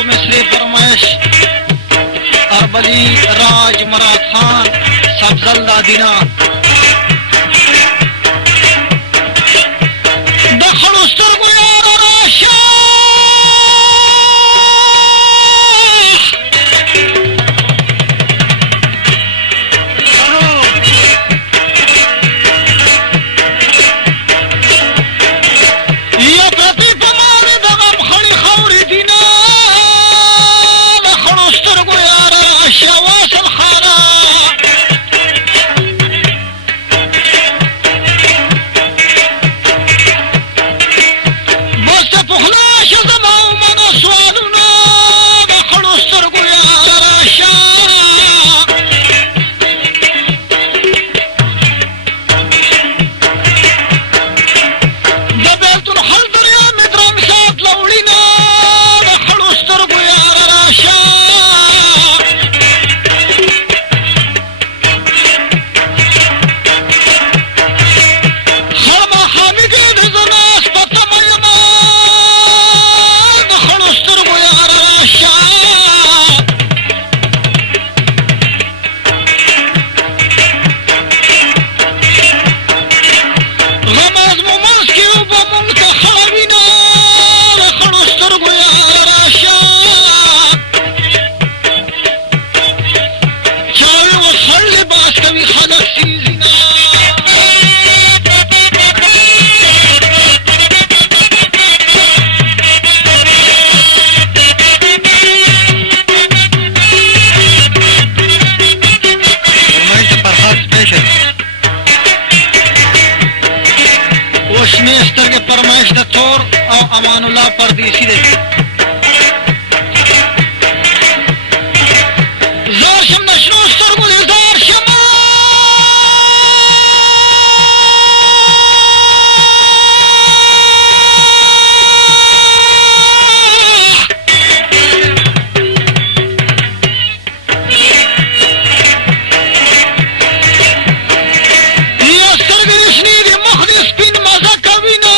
को मिसरे फरमाइश अरबली राज मराद खान सफजल दादीना दखल उस्तर को यार राशा अमानुल्लाह परदेसी दे जोशम नशनो सरगुल जार शमा ये सरगुल दी मुखलिस बिन मजा कविना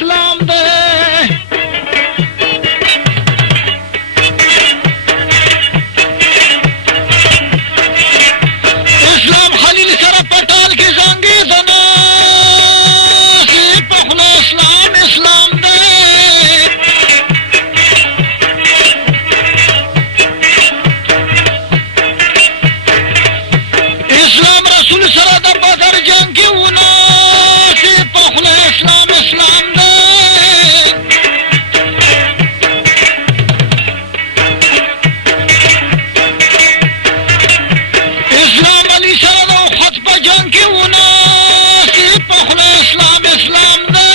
اسلام ده اسلام خلیل سره پټال کې زنګي زنا سي په خپل اسلام ده اسلام رسول سره د بدر جنگ کې ونه سي په خپل اسلام ده اسلام علی سره د احد په جنگ کې ونه سي په خپل اسلام ده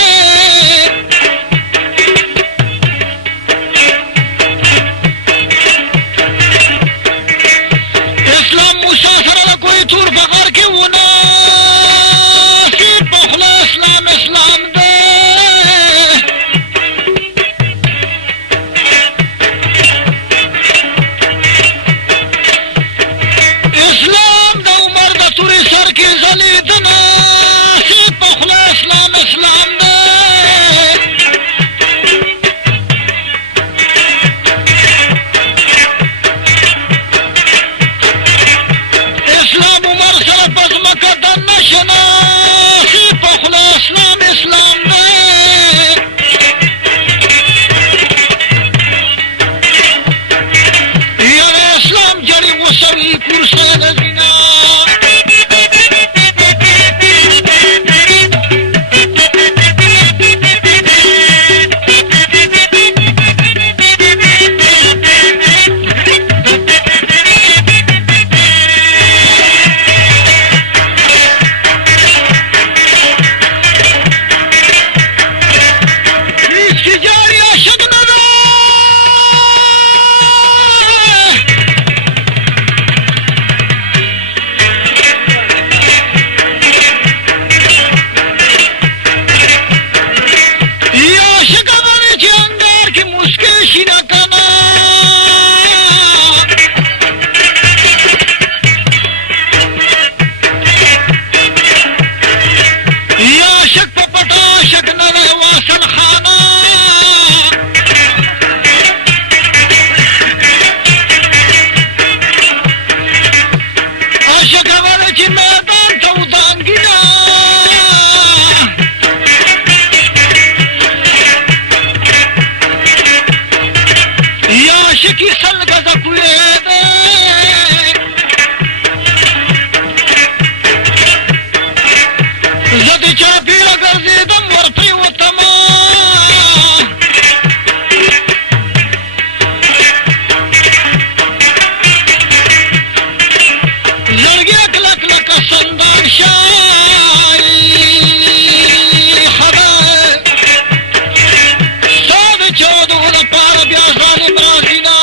اسلام موسی سره د کوی تور په غار کې ونه سي په خپل اسلام ده اسلام د عمر د تورې سر کې ځلېدنه سي په خپل اسلام ده اسلام عمر سره په ځمکه دننه شنه سي په خپل اسلام ده یاره اسلام جړې وسوي کورسه د زینا هیڅ کې جاري عاشق نه ده یا عاشق باندې چې انګار کې مسکل شي نه کنه یا عاشق په پټه عاشق نه دی واصل خانه عاشق باندې چې میدان ته ودانګي یا عاشقي سلګه د کوې ده زه د چاپېره ګرځېدم ورپرېوتمه زړګی کلک لکه سندان شای خبر ستا د چودو لپاره بیا ظالم راځي نه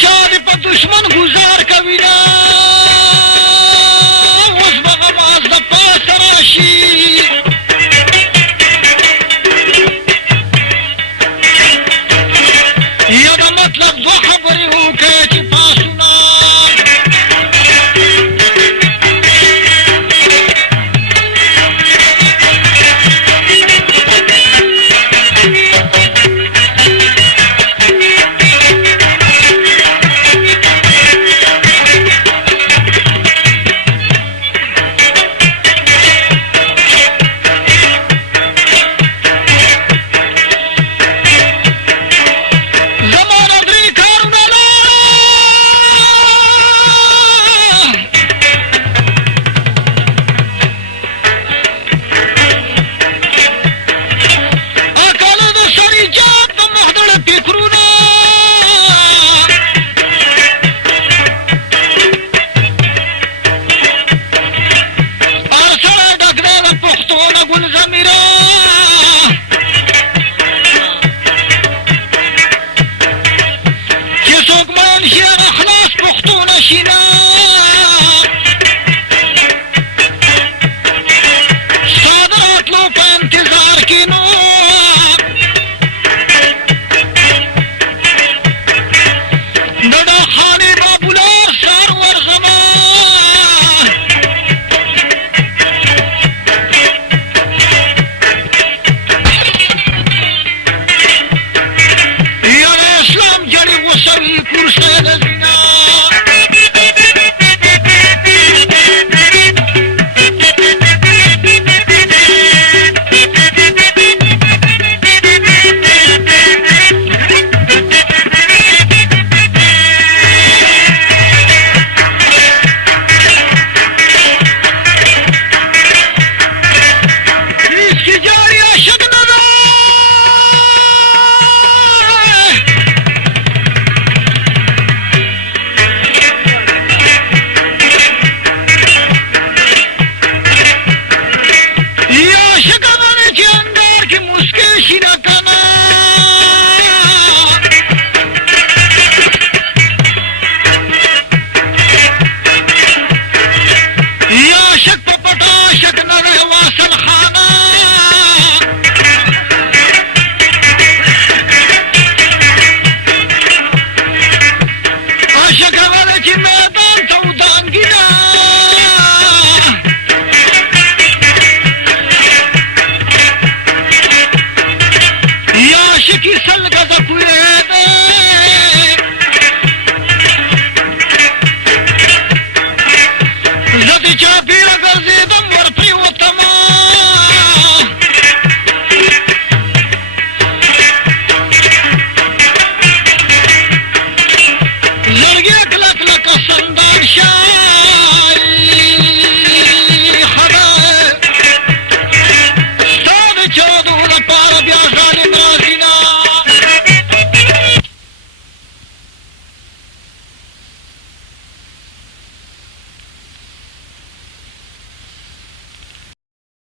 شادي په دشمن گذر